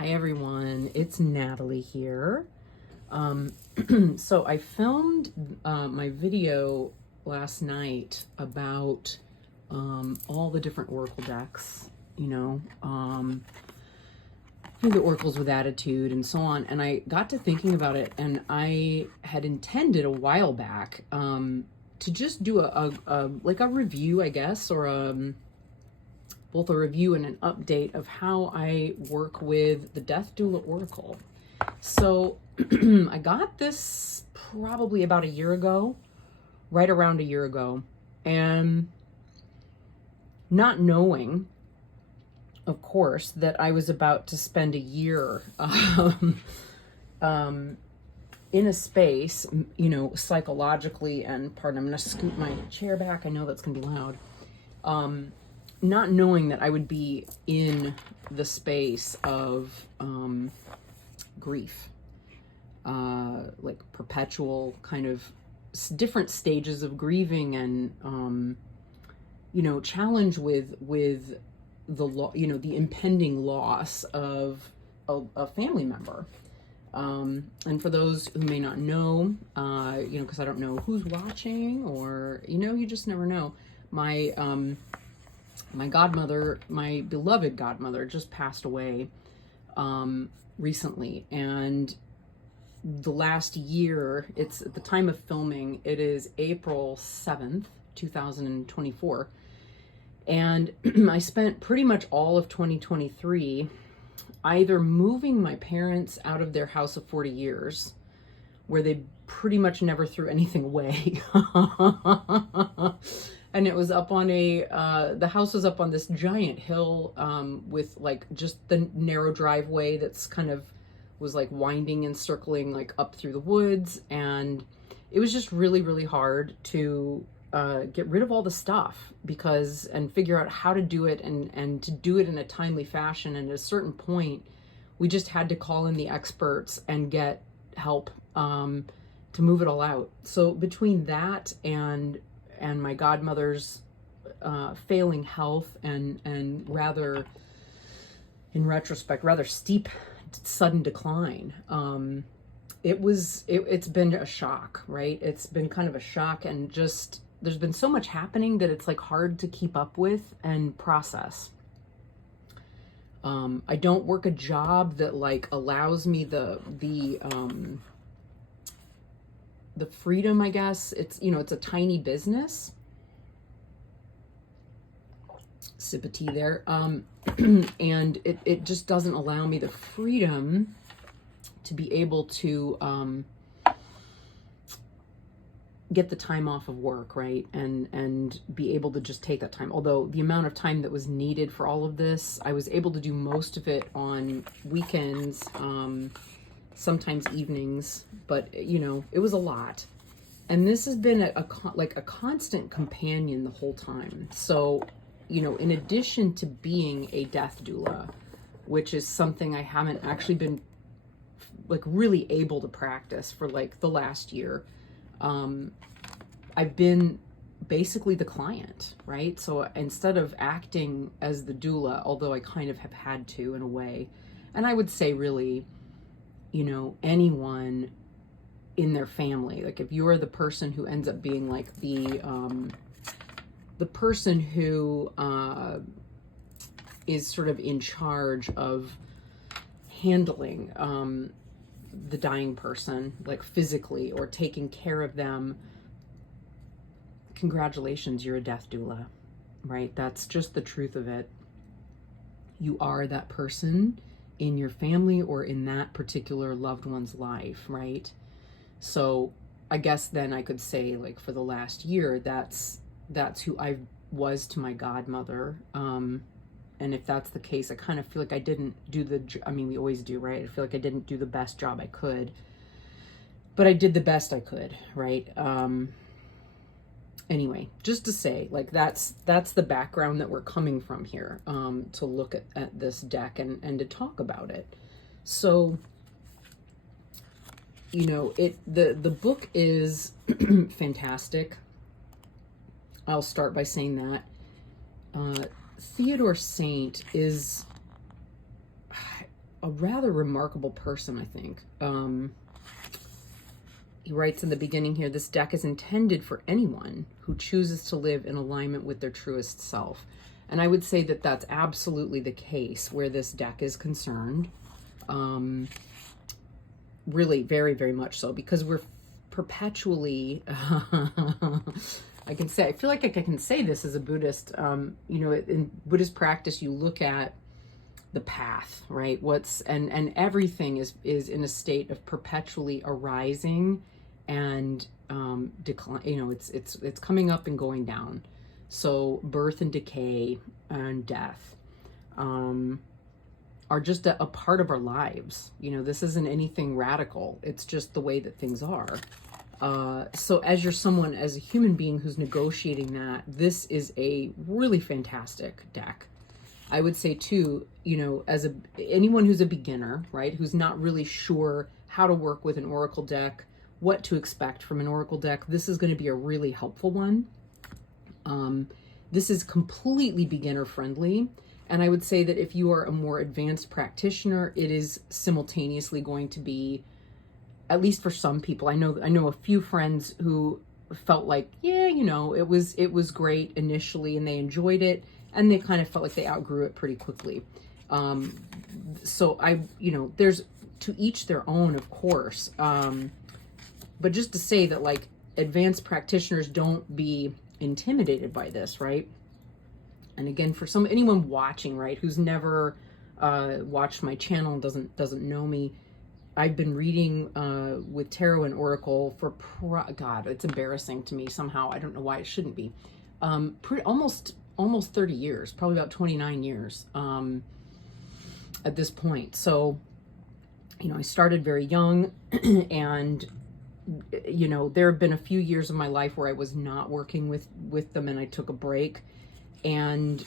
Hi everyone, it's Natalie here. So I filmed my video last night about all the different oracle decks, the oracles with attitude and so on. And I got to thinking about it, and I had intended a while back to just do a review, I guess, or both a review and an update of how I work with the Death Doula Oracle. So I got this probably about a year ago, right around a year ago, and not knowing, of course, that I was about to spend a year in a space, psychologically, and pardon, I'm going to scoot my chair back. I know that's going to be loud. Not knowing that I would be in the space of grief, like perpetual kind of different stages of grieving, and challenge with the impending loss of a family member. And for those who may not know, because I don't know who's watching, or you just never know. My godmother, my beloved godmother, just passed away recently, and the last year, it's at the time of filming, it is April 7th, 2024, and I spent pretty much all of 2023 either moving my parents out of their house of 40 years, where they pretty much never threw anything away. And it was up on the house was up on this giant hill with like just the narrow driveway that's kind of was like winding and circling like up through the woods. And it was just really, really hard to get rid of all the stuff and figure out how to do it and to do it in a timely fashion. And at a certain point, we just had to call in the experts and get help to move it all out. So between that and my godmother's failing health and rather, in retrospect, rather steep, sudden decline, it's been a shock, right? It's been kind of a shock, and just there's been so much happening that it's like hard to keep up with and process. I don't work a job that like allows me the freedom, I guess. It's a tiny business. Sip of tea there. And it just doesn't allow me the freedom to be able to get the time off of work, right? And be able to just take that time. Although the amount of time that was needed for all of this, I was able to do most of it on weekends, sometimes evenings, but it was a lot. And this has been a constant companion the whole time. So, in addition to being a death doula, which is something I haven't actually been like really able to practice for like the last year, I've been basically the client, right? So instead of acting as the doula, although I kind of have had to in a way, and I would say really, anyone in their family, like if you're the person who ends up being like the person who is sort of in charge of handling the dying person, like physically, or taking care of them, congratulations, you're a death doula, right? That's just the truth of it. You are that person in your family or in that particular loved one's life, right? So I guess then I could say, like, for the last year, that's who I was to my godmother. And if that's the case, I kind of feel like I didn't do we always do, right? I feel like I didn't do the best job I could, but I did the best I could, right? Anyway, just to say, like, that's the background that we're coming from here, to look at this deck and to talk about it. So, the book is fantastic. I'll start by saying that. Theodore Saint is, a rather remarkable person, I think. He writes in the beginning here, this deck is intended for anyone who chooses to live in alignment with their truest self. And I would say that that's absolutely the case where this deck is concerned. Really, very, very much so, because we're perpetually, I feel like I can say this as a Buddhist, in Buddhist practice, you look at the path, right? And everything is in a state of perpetually arising and decline. It's coming up and going down. So birth and decay and death are just a part of our lives. This isn't anything radical. It's just the way that things are. So as a human being who's negotiating that, this is a really fantastic deck. I would say too, anyone who's a beginner, right, who's not really sure how to work with an oracle deck, what to expect from an oracle deck, this is going to be a really helpful one. This is completely beginner friendly. And I would say that if you are a more advanced practitioner, it is simultaneously going to be, at least for some people, I know a few friends who felt like, it was great initially and they enjoyed it, and they kind of felt like they outgrew it pretty quickly. So there's to each their own, of course. But just to say that, like, advanced practitioners, don't be intimidated by this, right? And again, for anyone watching, right, who's never watched my channel and doesn't know me, I've been reading with tarot and oracle for God, it's embarrassing to me somehow. I don't know why it shouldn't be. Almost 30 years, probably about 29 years at this point. So, I started very young, and there have been a few years of my life where I was not working with them, and I took a break, and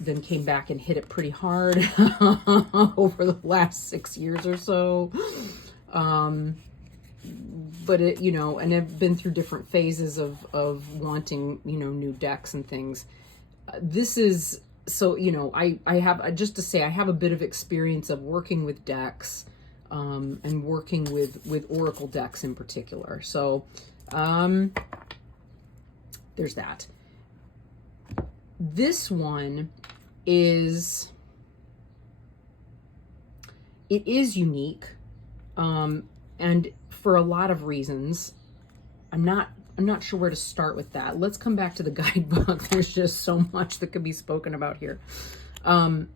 then came back and hit it pretty hard over the last 6 years or so. But and I've been through different phases of wanting, new decks and things. This is, so, I have, just to say, I have a bit of experience of working with decks, and working with oracle decks in particular. So, there's that. This one is unique, and for a lot of reasons. I'm not sure where to start with that. Let's come back to the guidebook. There's just so much that could be spoken about here. The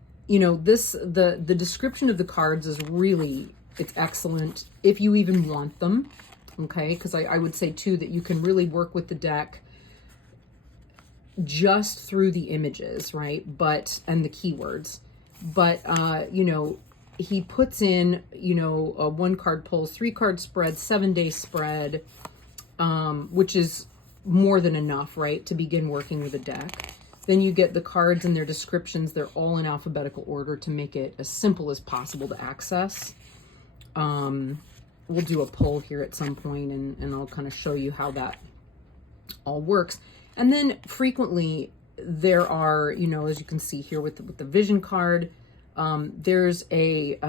description of the cards is really, it's excellent if you even want them. Okay, because I would say too that you can really work with the deck just through the images, right? And the keywords. But he puts in, a 1 card pulls, 3 card spread, 7-day spread, which is more than enough, right, to begin working with a deck. Then you get the cards and their descriptions. They're all in alphabetical order to make it as simple as possible to access. We'll do a poll here at some point, and I'll kind of show you how that all works. And then frequently there are, as you can see here with the vision card, there's a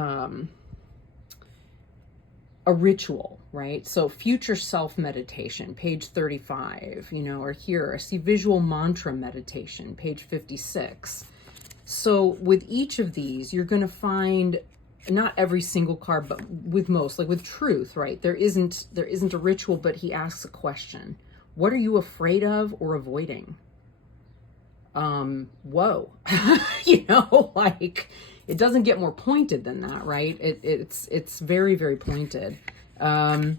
ritual, right? So future self meditation, page 35, or here, I see visual mantra meditation, page 56. So with each of these, you're going to find, not every single card, but with most, like with truth, right? There isn't a ritual, but he asks a question. What are you afraid of or avoiding? Whoa, like, it doesn't get more pointed than that, right? It's very, very pointed. Yeah,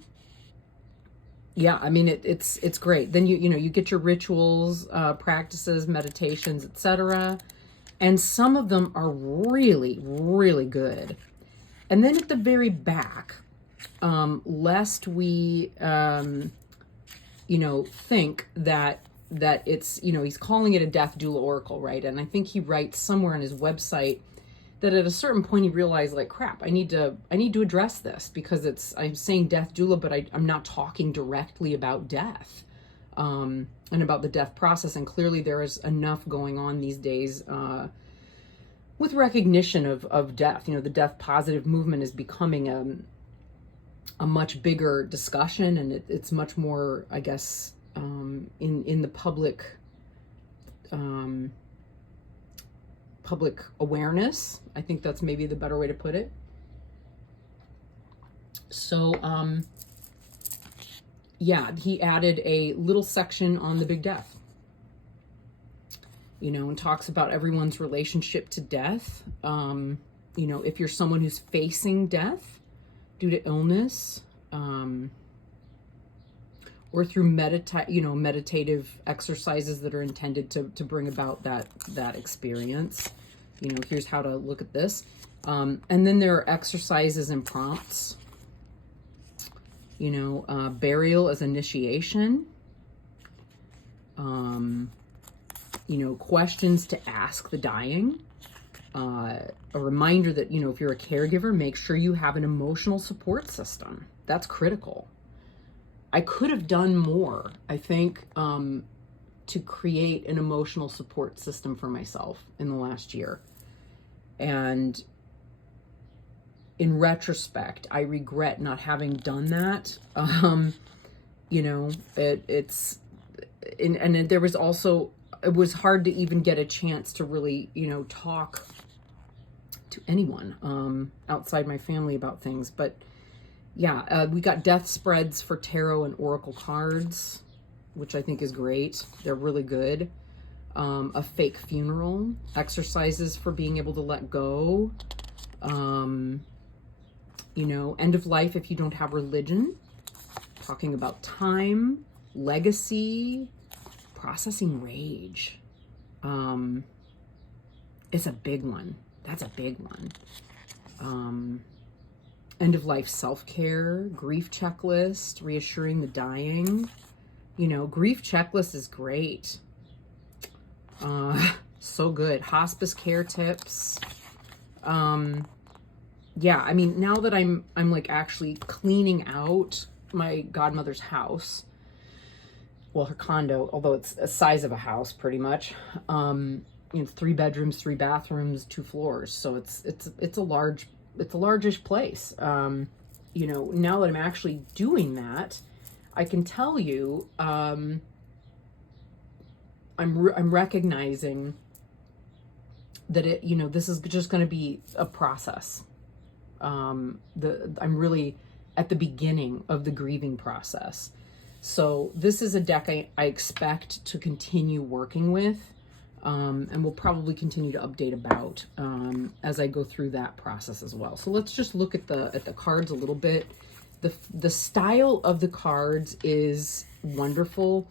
I mean, it's great. Then you get your rituals, practices, meditations, etc. And some of them are really, really good. And then at the very back, lest we, think that it's, he's calling it a death doula oracle, right? And I think he writes somewhere on his website that at a certain point he realized, like, crap, I need to address this, because I'm saying death doula, but I'm not talking directly about death, and about the death process. And clearly there is enough going on these days, with recognition of death. The death positive movement is becoming a much bigger discussion, and it's much more, I guess, in the public public awareness. I think that's maybe the better way to put it. So yeah, he added a little section on the big death, and talks about everyone's relationship to death. If you're someone who's facing death due to illness, or through meditative exercises that are intended to bring about that experience. Here's how to look at this. And then there are exercises and prompts. Burial as initiation. Questions to ask the dying. A reminder that, if you're a caregiver, make sure you have an emotional support system. That's critical. I could have done more, I think, to create an emotional support system for myself in the last year. And in retrospect, I regret not having done that. There was also, it was hard to even get a chance to really, talk to anyone outside my family about things. But yeah, we got death spreads for tarot and oracle cards, which I think is great. They're really good. A fake funeral, exercises for being able to let go. End of life if you don't have religion. Talking about time, legacy, processing rage. It's a big one. That's a big one. End of life self-care, grief checklist, reassuring the dying. Grief checklist is great. So good. Hospice care tips. Yeah, I mean, now that I'm like actually cleaning out my godmother's house, well, her condo, although it's a size of a house pretty much, 3 bedrooms, 3 bathrooms, 2 floors. So it's a largish place. Now that I'm actually doing that, I can tell you, I'm recognizing that this is just going to be a process. I'm really at the beginning of the grieving process. So this is a deck I expect to continue working with, and we'll probably continue to update about as I go through that process as well. So let's just look at the cards a little bit. The style of the cards is wonderful.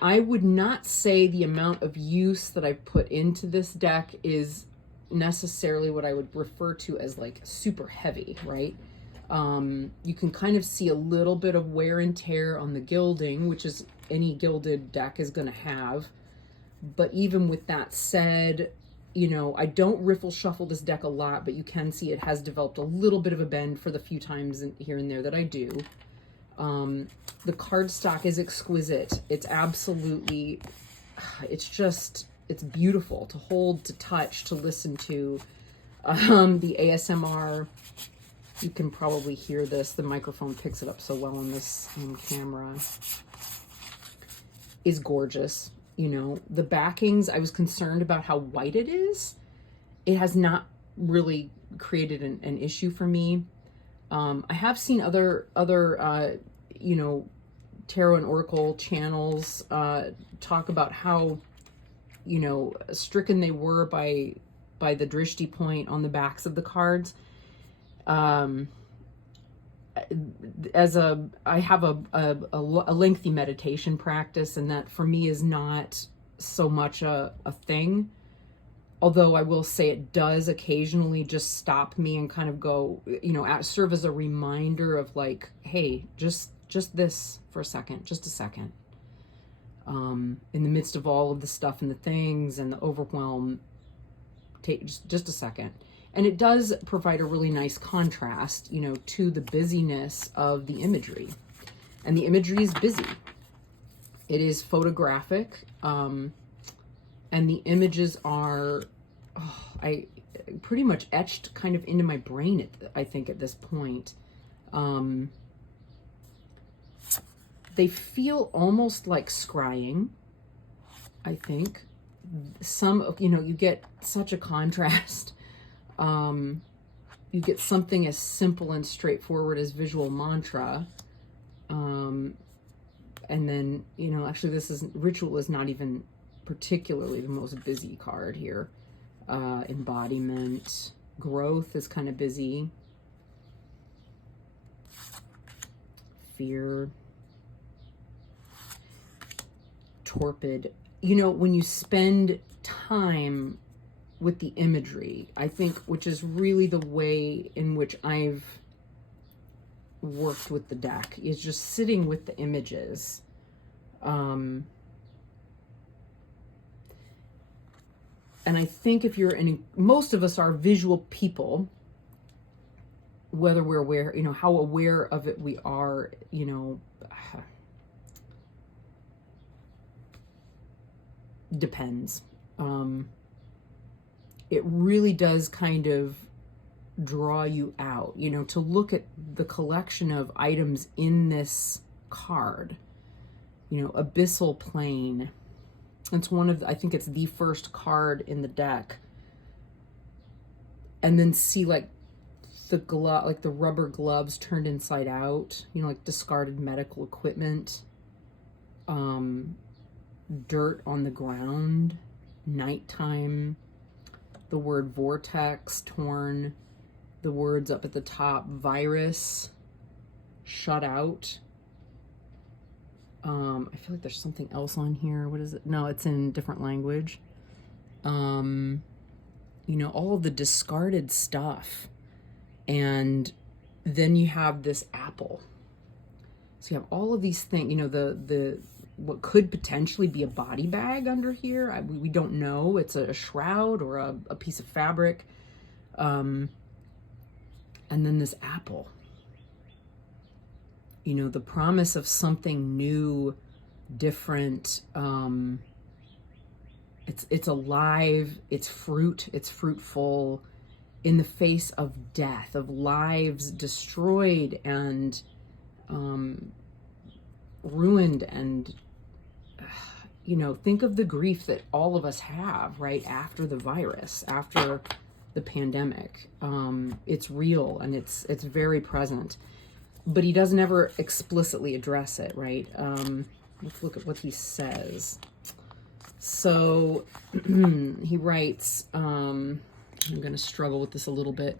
I would not say the amount of use that I've put into this deck is necessarily what I would refer to as like super heavy, right? You can kind of see a little bit of wear and tear on the gilding, which is any gilded deck is going to have. But even with that said, I don't riffle shuffle this deck a lot, but you can see it has developed a little bit of a bend for the few times here and there that I do. The cardstock is exquisite. It's absolutely, it's beautiful to hold, to touch, to listen to. The ASMR, you can probably hear this. The microphone picks it up so well on this camera. Is gorgeous. The backings, I was concerned about how white it is. It has not really created an issue for me. I have seen other tarot and oracle channels talk about how stricken they were by the drishti point on the backs of the cards. I have a lengthy meditation practice, and that for me is not so much a thing. Although I will say it does occasionally just stop me and kind of go, serve as a reminder of like, hey, just this for a second, just a second. In the midst of all of the stuff and the things and the overwhelm, take just a second. And it does provide a really nice contrast, to the busyness of the imagery. And the imagery is busy. It is photographic. And the images are, pretty much etched kind of into my brain, I think, at this point. They feel almost like scrying, I think. You get such a contrast. You get something as simple and straightforward as visual mantra. And then, actually ritual is not even particularly the most busy card here. Embodiment, growth is kind of busy. Fear, torpid. When you spend time with the imagery, I think, which is really the way in which I've worked with the deck, is just sitting with the images. And I think if most of us are visual people, whether we're aware, how aware of it we are, depends. It really does kind of draw you out, to look at the collection of items in this card. Abyssal plane. It's I think it's the first card in the deck. And then see like the rubber gloves turned inside out, like discarded medical equipment, dirt on the ground, nighttime, the word vortex torn, the words up at the top, virus, shut out. I feel like there's something else on here. What is it? No, it's in different language. All of the discarded stuff. And then you have this apple. So you have all of these things, the what could potentially be a body bag under here. We don't know. It's a shroud or a piece of fabric. And then this apple. The promise of something new, different. It's alive, it's fruit, it's fruitful, in the face of death, of lives destroyed and ruined. And think of the grief that all of us have right after the virus, after the pandemic. It's real and it's very present, but he doesn't ever explicitly address it, right? Let's look at what he says. So he writes, I'm going to struggle with this a little bit.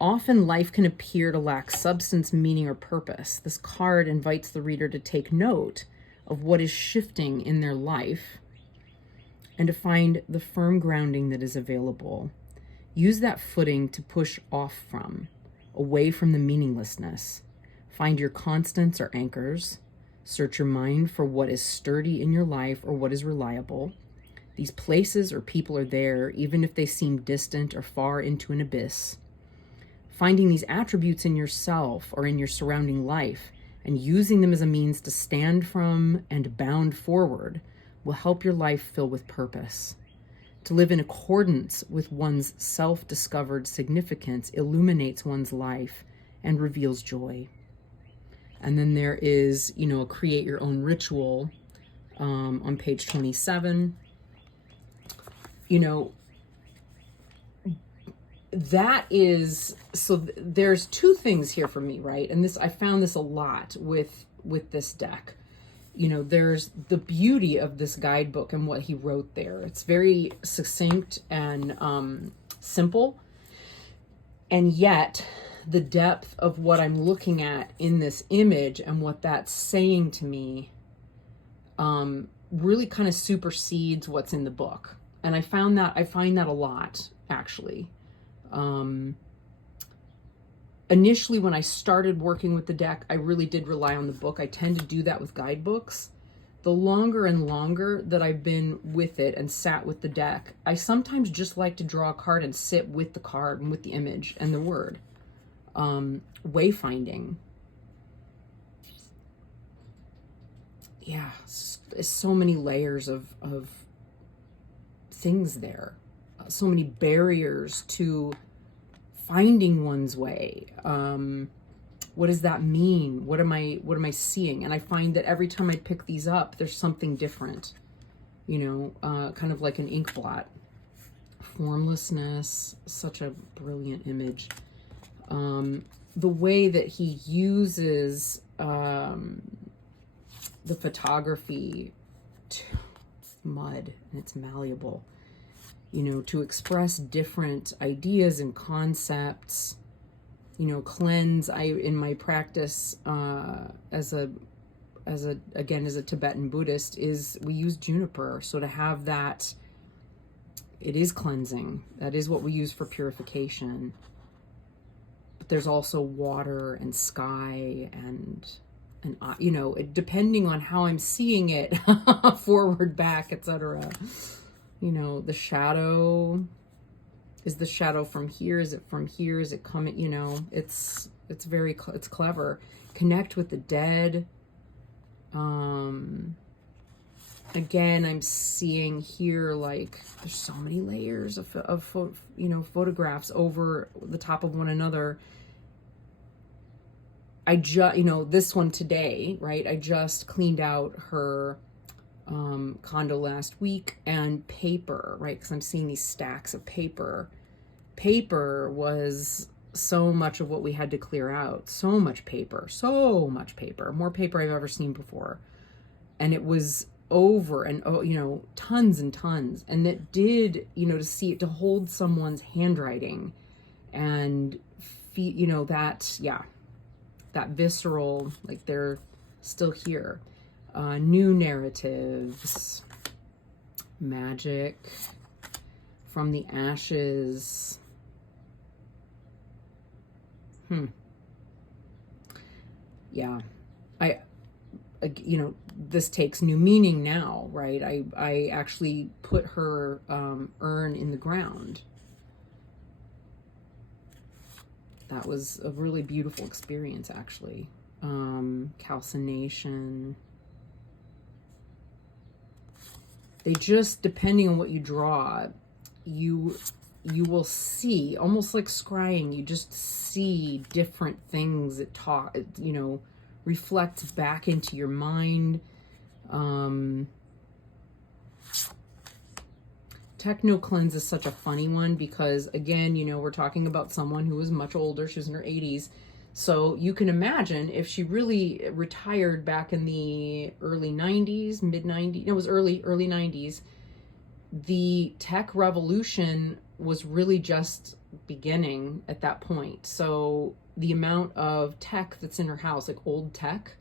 Often life can appear to lack substance, meaning, or purpose. This card invites the reader to take note of what is shifting in their life and to find the firm grounding that is available. Use that footing to push off from, away from the meaninglessness. Find your constants or anchors. Search your mind for what is sturdy in your life or what is reliable. These places or people are there, even if they seem distant or far into an abyss. Finding these attributes in yourself or in your surrounding life and using them as a means to stand from and bound forward will help your life fill with purpose. To live in accordance with one's self-discovered significance illuminates one's life and reveals joy. And then there is, a create your own ritual on page 27. That is, so there's two things here for me, right? And I found this a lot with this deck. There's the beauty of this guidebook and what he wrote there. It's very succinct and simple. And yet the depth of what I'm looking at in this image and what that's saying to me really kind of supersedes what's in the book. And I find that a lot, actually. Initially, when I started working with the deck, I really did rely on the book. I tend to do that with guidebooks. The longer and longer that I've been with it and sat with the deck, I sometimes just like to draw a card and sit with the card and with the image and the word. Wayfinding. Yeah, so many layers of things there. so many barriers to finding one's way. What does that mean? What am I seeing? And I find that every time I pick these up, there's something different, you know, kind of like an ink blot. Formlessness, such a brilliant image. The way that he uses the photography, mud, and it's malleable, you know, to express different ideas and concepts, you know, cleanse. In my practice as a Tibetan Buddhist, is we use juniper. So to have that, it is cleansing. That is what we use for purification. But there's also water and sky and you know, depending on how I'm seeing it, forward, back, etc. You know, the shadow, is the shadow from here? Is it from here? Is it coming? You know, it's clever. Connect with the dead. Again, I'm seeing here, like, there's so many layers of you know, photographs over the top of one another. You know, this one today, right? I just cleaned out her condo last week, and paper, right? Because I'm seeing these stacks of paper. Paper was so much of what we had to clear out. So much paper, more paper I've ever seen before. And it was over and, you know, tons and tons. And it did, you know, to see it, to hold someone's handwriting and you know, that, yeah, that visceral, like they're still here. New narratives, magic from the ashes. Yeah, you know, this takes new meaning now, right? I actually put her urn in the ground. That was a really beautiful experience, actually. Calcination. They just, depending on what you draw, you will see, almost like scrying, you just see different things that talk, you know, reflects back into your mind. Techno cleanse is such a funny one because, again, you know, we're talking about someone who was much older. She was in her 80s. So you can imagine if she really retired back in the early 90s, mid 90s, it was early 90s, the tech revolution was really just beginning at that point. So the amount of tech that's in her house, like old tech,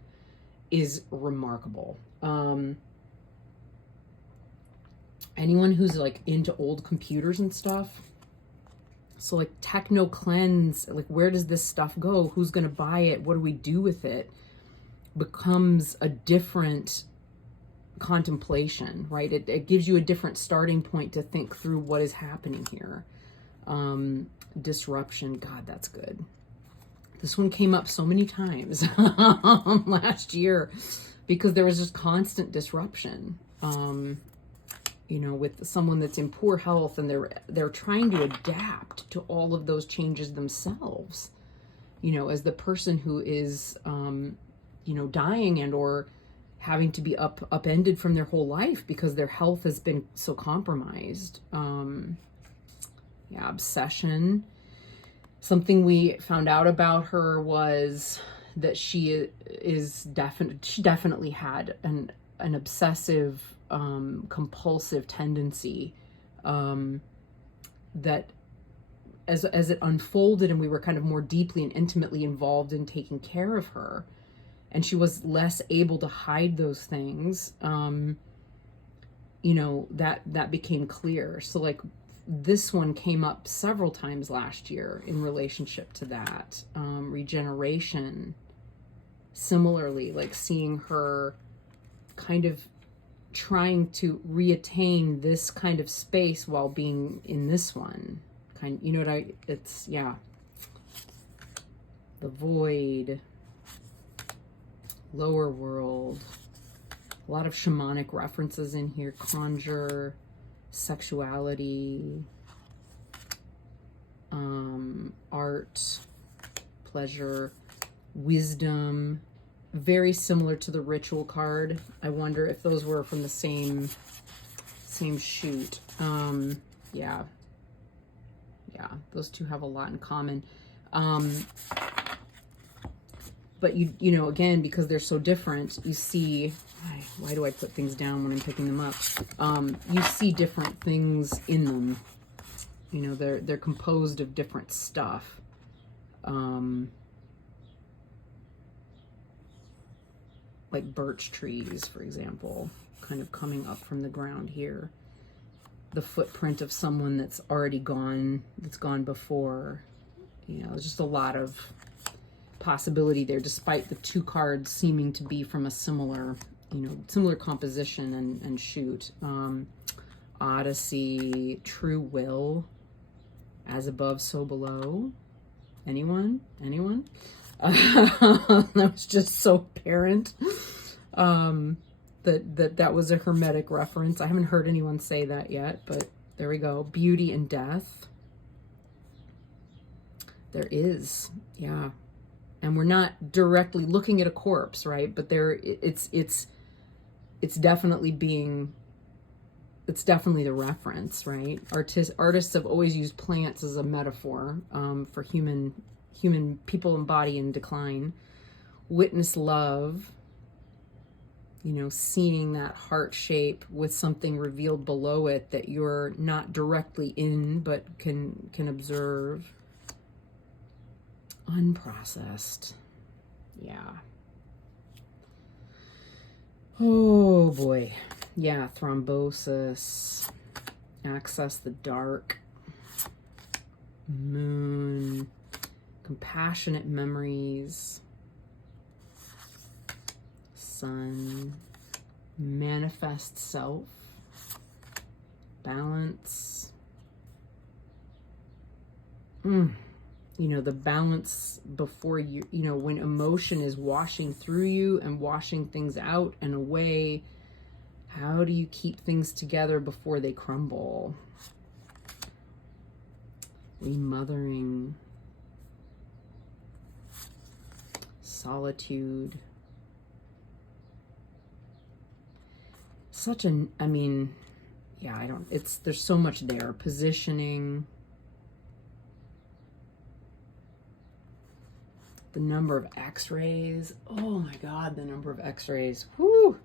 is remarkable. Anyone who's like into old computers and stuff, so like techno cleanse, like where does this stuff go? Who's going to buy it? What do we do with it? Becomes a different contemplation, right? It gives you a different starting point to think through what is happening here. Disruption, God, that's good. This one came up so many times last year because there was just constant disruption. You know, with someone that's in poor health and they're trying to adapt to all of those changes themselves, you know, as the person who is, you know, dying and or having to be upended from their whole life because their health has been so compromised. Yeah, obsession. Something we found out about her was that she definitely had an obsessive, compulsive tendency, that as it unfolded and we were kind of more deeply and intimately involved in taking care of her, and she was less able to hide those things, you know, that became clear. So like this one came up several times last year in relationship to that. Regeneration, similarly, like seeing her kind of trying to reattain this kind of space while being in this one. You know what it's, yeah. The void, lower world, a lot of shamanic references in here, conjure, sexuality, pleasure, wisdom, very similar to the ritual card. I wonder if those were from the same shoot. Yeah, those two have a lot in common. But you know, again, because they're so different, you see, why do I put things down when I'm picking them up? You see different things in them. You know, they're composed of different stuff. Like birch trees, for example, kind of coming up from the ground here. The footprint of someone that's already gone, that's gone before. You know, there's just a lot of possibility there, despite the two cards seeming to be from a similar, you know, similar composition and shoot. Odyssey, true will, as above, so below. Anyone? That was just so apparent. That was a Hermetic reference. I haven't heard anyone say that yet, but there we go. Beauty and death. There is, yeah. And we're not directly looking at a corpse, right? But it's definitely the reference, right? Artists have always used plants as a metaphor for human people and body in decline. Witness love, you know, seeing that heart shape with something revealed below it that you're not directly in, but can observe. Unprocessed. Yeah. Oh boy. Yeah, thrombosis. Access the dark. Moon. Compassionate memories. Sun. Manifest self. Balance. You know, the balance before you know, when emotion is washing through you and washing things out and away, how do you keep things together before they crumble? Remothering. Solitude. There's so much there. Positioning. The number of x-rays. Oh my God, the number of x-rays. Whoo!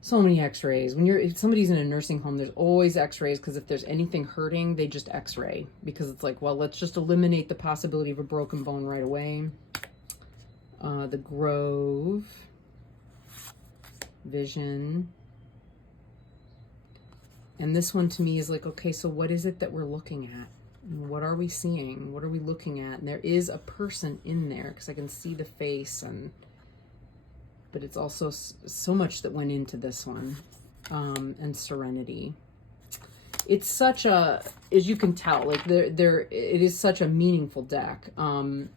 So many x-rays. If somebody's in a nursing home, there's always x-rays, because if there's anything hurting, they just x-ray. Because it's like, well, let's just eliminate the possibility of a broken bone right away. The Grove. Vision. And this one to me is like, okay, so what is it that we're looking at? What are we seeing? What are we looking at? And there is a person in there, because I can see the face, but it's also so much that went into this one. And serenity. It's such a, as you can tell, like it is such a meaningful deck. And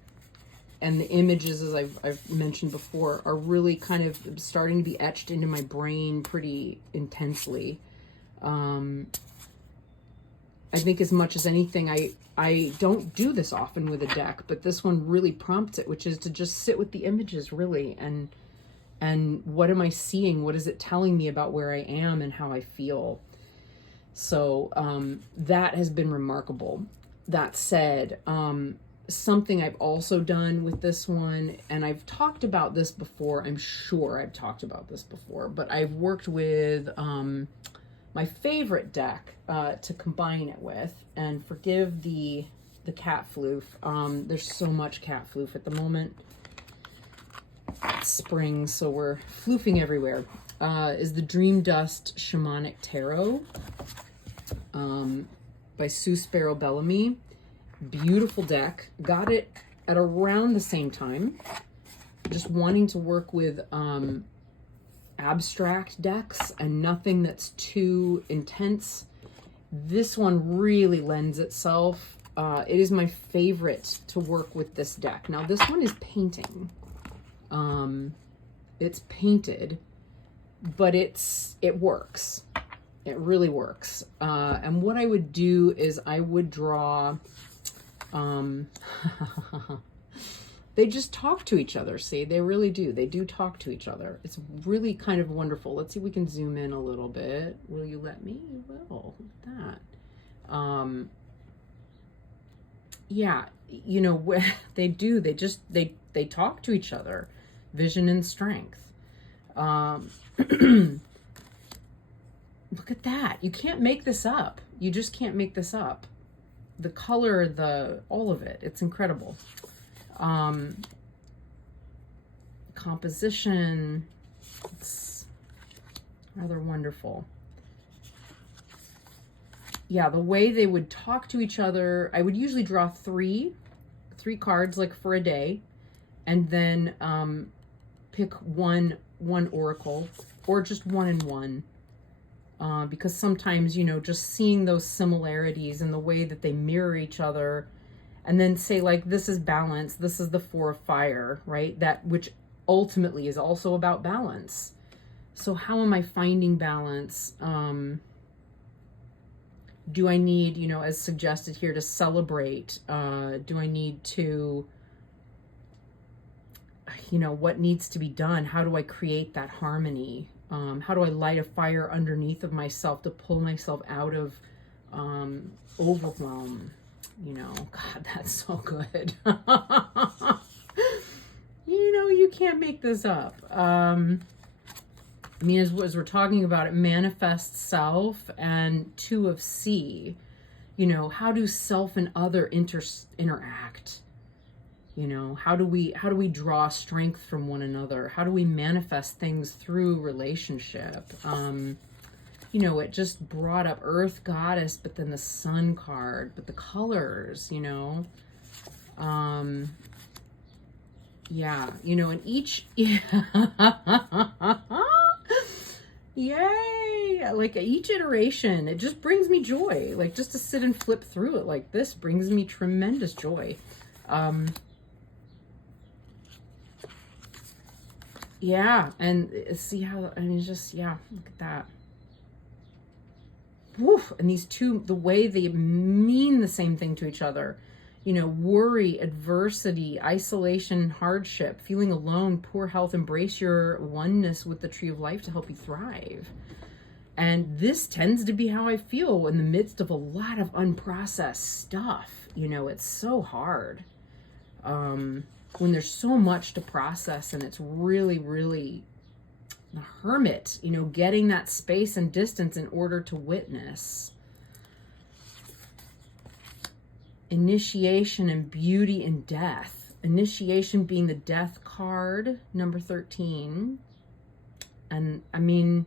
the images, as I've mentioned before, are really kind of starting to be etched into my brain pretty intensely. I think as much as anything, I don't do this often with a deck, but this one really prompts it, which is to just sit with the images, really, and what am I seeing? What is it telling me about where I am and how I feel? So that has been remarkable. That said, something I've also done with this one, and I've talked about this before, I'm sure I've talked about this before, but I've worked with my favorite deck to combine it with, and forgive the cat floof. There's so much cat floof at the moment. It's spring, so we're floofing everywhere. Is the Dream Dust Shamanic Tarot by Sue Sparrow Bellamy. Beautiful deck. Got it at around the same time. Just wanting to work with abstract decks and nothing that's too intense. This one really lends itself. It is my favorite to work with this deck. Now this one is painting. It's painted, but it works. It really works. And what I would do is I would draw They just talk to each other, see? They really do. They do talk to each other. It's really kind of wonderful. Let's see if we can zoom in a little bit. Will you let me? You will. Look at that. Yeah, you know, they do. They talk to each other. Vision and strength. Look at that. You can't make this up. You just can't make this up. The color, all of it. It's incredible. Composition, it's rather wonderful. Yeah, the way they would talk to each other, I would usually draw three cards like for a day, and then pick one oracle, or just one and one. Because sometimes, you know, just seeing those similarities and the way that they mirror each other, and then say like, this is balance, this is the Four of Fire, right? That which ultimately is also about balance. So how am I finding balance? Do I need, you know, as suggested here, to celebrate? Do I need to, you know, what needs to be done? How do I create that harmony? How do I light a fire underneath of myself to pull myself out of overwhelm? You know, God, that's so good. You know, you can't make this up. I mean, as we're talking about it, manifest self and Two of Sea. You know, how do self and other interact? You know, how do we draw strength from one another? How do we manifest things through relationship? You know, it just brought up Earth Goddess, but then the Sun card, but the colors, you know. Yeah, you know, and each, yay, like each iteration, it just brings me joy. Like just to sit and flip through it like this brings me tremendous joy. Yeah, and see how, I mean, just, yeah, look at that. Woof, and these two, the way they mean the same thing to each other. You know, worry, adversity, isolation, hardship, feeling alone, poor health. Embrace your oneness with the tree of life to help you thrive. And this tends to be how I feel in the midst of a lot of unprocessed stuff. You know, it's so hard when there's so much to process, and it's really, really the hermit, you know, getting that space and distance in order to witness. Initiation and beauty in death. Initiation being the death card, number 13. And I mean,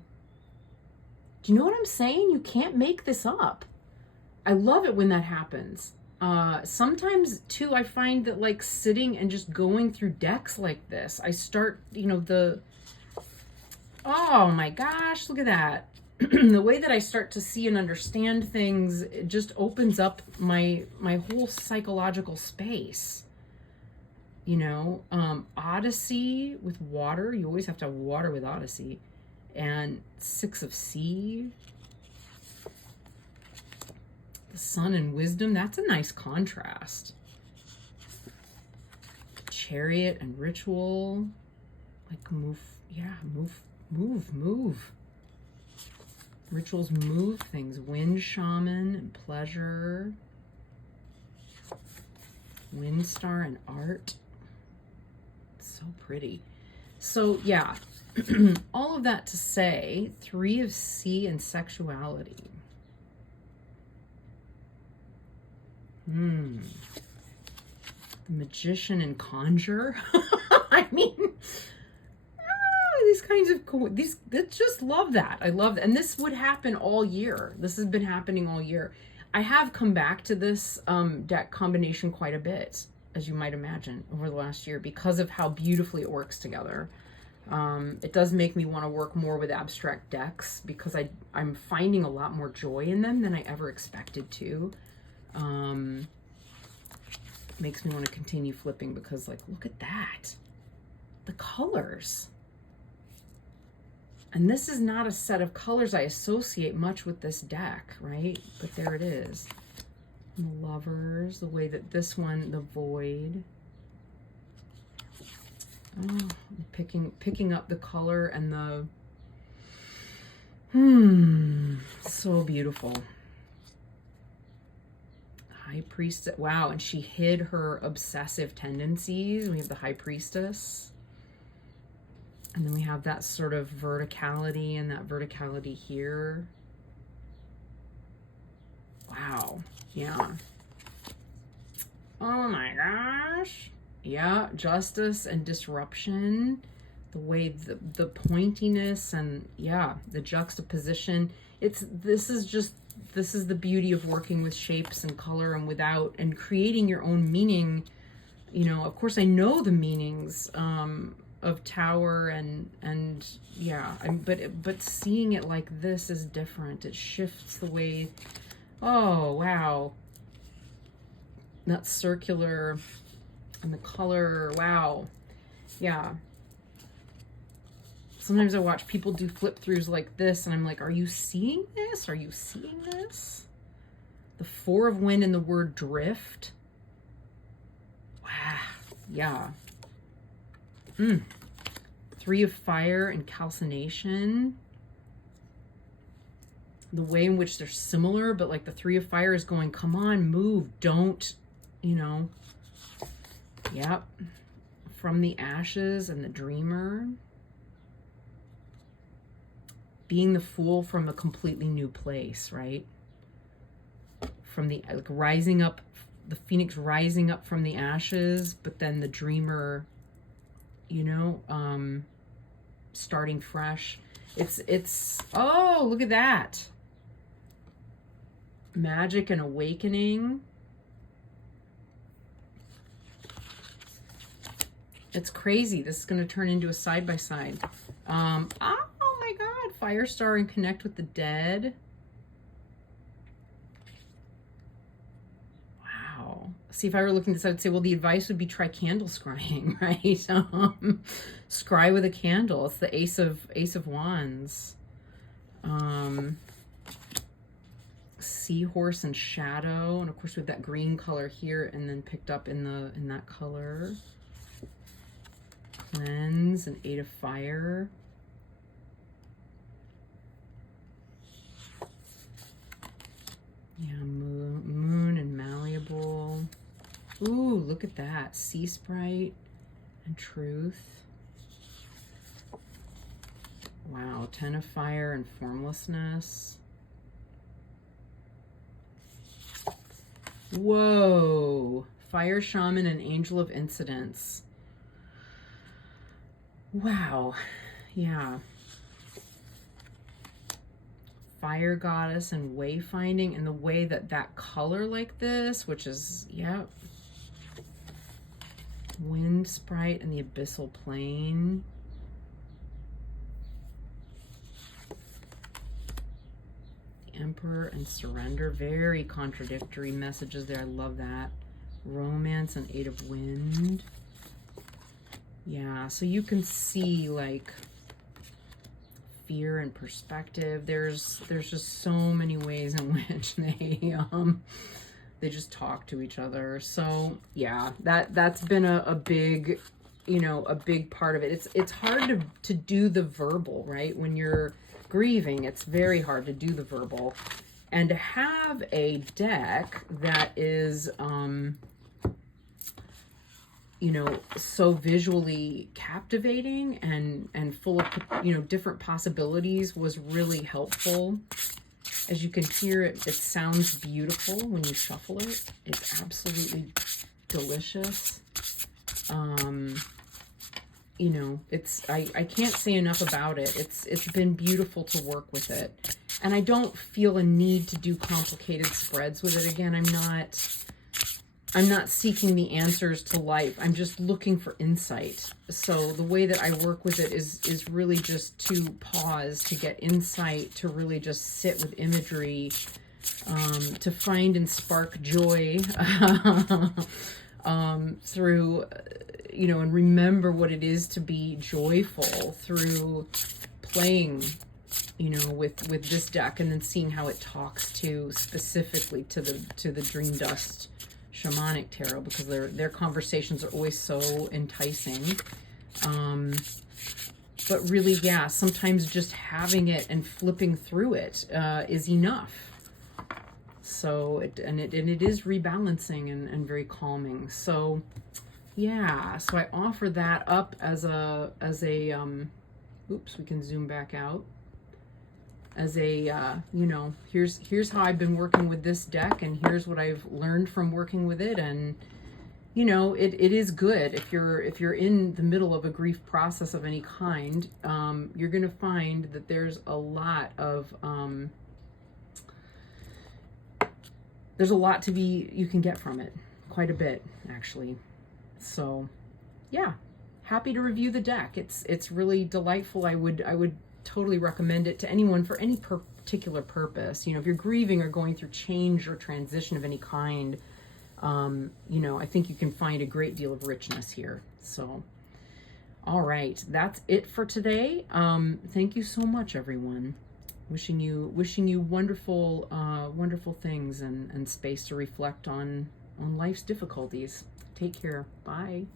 do you know what I'm saying? You can't make this up. I love it when that happens. Sometimes too, I find that like sitting and just going through decks like this, I start, you know, oh my gosh, look at that. The way that I start to see and understand things, it just opens up my whole psychological space. You know, Odyssey with water. You always have to have water with Odyssey. And Six of Sea. The Sun and Wisdom. That's a nice contrast. Chariot and Ritual. Like move. Yeah, move. Rituals move things. Wind Shaman and Pleasure. Wind Star and Art. So pretty. So yeah, all of that to say, Three of Sea and Sexuality. The Magician and Conjure. I mean, these kinds of cool, just love that. I love that. And this would happen all year. This has been happening all year. I have come back to this deck combination quite a bit, as you might imagine, over the last year because of how beautifully it works together. It does make me want to work more with abstract decks because I'm finding a lot more joy in them than I ever expected to. Makes me want to continue flipping because, like, look at that. The colors. And this is not a set of colors I associate much with this deck, right? But there it is. And the Lovers, the way that this one, the Void. Oh, picking up the color and so beautiful. High Priestess, wow, and she hid her obsessive tendencies. We have the High Priestess. And then we have that sort of verticality and that verticality here. Wow, yeah. Oh my gosh. Yeah, justice and disruption. The way the pointiness and yeah, the juxtaposition. This is the beauty of working with shapes and color and without and creating your own meaning. You know, of course I know the meanings of Tower and yeah, but seeing it like this is different. It shifts the way. Oh wow, that circular and the color. Wow, yeah. Sometimes I watch people do flip throughs like this and I'm like, are you seeing this? Are you seeing this? The Four of Wind and the word drift. Wow, yeah. Three of Fire and calcination. The way in which they're similar, but like the Three of Fire is going, come on, move, don't, you know. Yep. From the Ashes and the Dreamer. Being the Fool from a completely new place, right? From the like rising up, the Phoenix rising up from the ashes, but then the Dreamer, you know, starting fresh. It's oh, look at that. Magic and awakening. It's crazy. This is going to turn into a side-by-side. Oh my God. Firestar and connect with the dead. Wow. See, if I were looking at this, I would say, well, the advice would be try candle scrying, right? Scry with a candle. It's the Ace of Wands. Seahorse and shadow, and of course we have that green color here, and then picked up in that color. Cleanse and Eight of Fire. Yeah, moon and malleable. Ooh, look at that. Sea Sprite and truth. Wow, Ten of Fire and formlessness. Whoa, Fire Shaman and Angel of Incidents. Wow, yeah. Fire Goddess and Wayfinding, and the way that color like this, which is, yeah. Wind Sprite and the Abyssal Plane. The Emperor and Surrender, very contradictory messages there. I love that. Romance and Eight of Wind. Yeah, so you can see like fear and perspective. There's just so many ways in which they just talk to each other. So yeah, that's been a big, you know, a big part of it. It's hard to do the verbal, right? When you're grieving, it's very hard to do the verbal. And to have a deck that is you know, so visually captivating and full of, you know, different possibilities was really helpful. As you can hear, it sounds beautiful when you shuffle it. It's absolutely delicious. You know, I can't say enough about it. It's been beautiful to work with it. And I don't feel a need to do complicated spreads with it. Again, I'm not seeking the answers to life. I'm just looking for insight. So the way that I work with it is really just to pause, to get insight, to really just sit with imagery, to find and spark joy through, you know, and remember what it is to be joyful through playing, you know, with this deck, and then seeing how it talks to specifically to the Dream Dust Shamanic Tarot, because their conversations are always so enticing. But really, yeah, sometimes just having it and flipping through it is enough. So, it is rebalancing and very calming. So, yeah, so I offer that up as a oops, we can zoom back out. As a, you know, here's how I've been working with this deck, and here's what I've learned from working with it. And, you know, it is good if you're in the middle of a grief process of any kind. You're going to find that there's a lot you can get from it, quite a bit actually. So yeah, happy to review the deck. It's really delightful. I would totally recommend it to anyone for any particular purpose. You know, if you're grieving or going through change or transition of any kind, you know, I think you can find a great deal of richness here. So, all right, that's it for today. Thank you so much, everyone. Wishing you wonderful, wonderful things and space to reflect on life's difficulties. Take care. Bye.